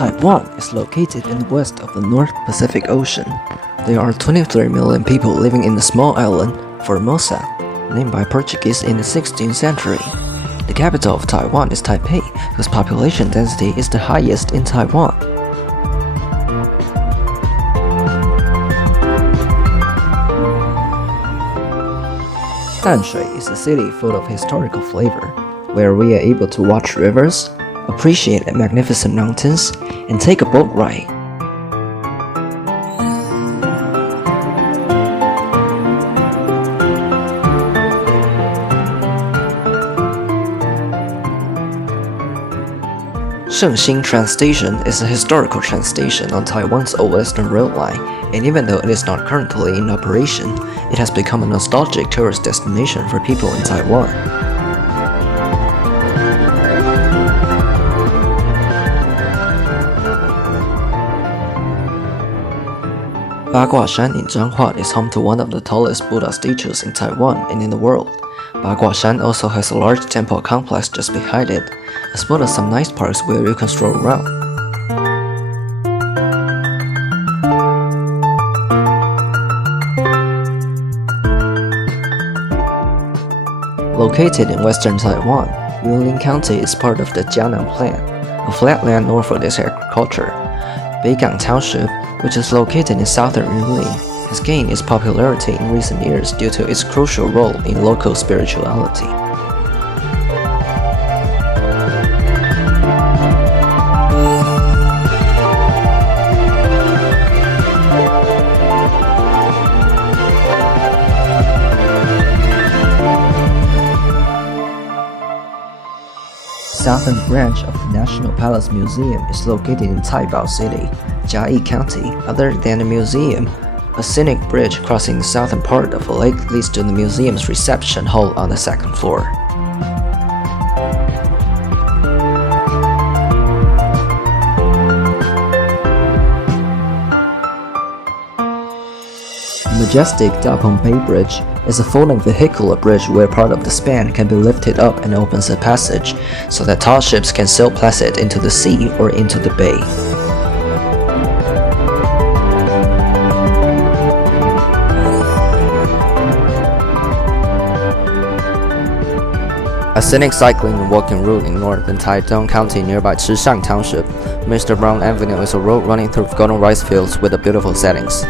Taiwan is located in the west of the North Pacific Ocean. There are 23 million people living in the small island, Formosa, named by Portuguese in the 16th century. The capital of Taiwan is Taipei, whose population density is the highest in Taiwan. Danshui is a city full of historical flavor, where we are able to watch rivers, appreciate magnificent mountains, and take a boat ride. Shengxin Train Station is a historical train station on Taiwan's Old Western Rail line, and even though it is not currently in operation, it has become a nostalgic tourist destination for people in Taiwan. Baguashan in Zhanghua is home to one of the tallest Buddha statues in Taiwan and in the world. Baguashan also has a large temple complex just behind it, as well as some nice parks where you can stroll around. Located in western Taiwan, Yunlin County is part of the Jiangnan Plan, a flatland known for its agriculture. Beigang Township, which is located in southern Yunlin, has gained its popularity in recent years due to its crucial role in local spirituality. Southern branch of the National Palace Museum is located in Taibao City, Jiayi County. Other than the museum, a scenic bridge crossing the southern part of a lake leads to the museum's reception hall on the second floor. The majestic Dapong Bay Bridge is a folding vehicular bridge where part of the span can be lifted up and opens a passage so that tall ships can sail placid into the sea or into the bay. A scenic cycling and walking route in northern Taitung County nearby Chishang Township, Mr. Brown Avenue is a road running through golden rice fields with beautiful settings.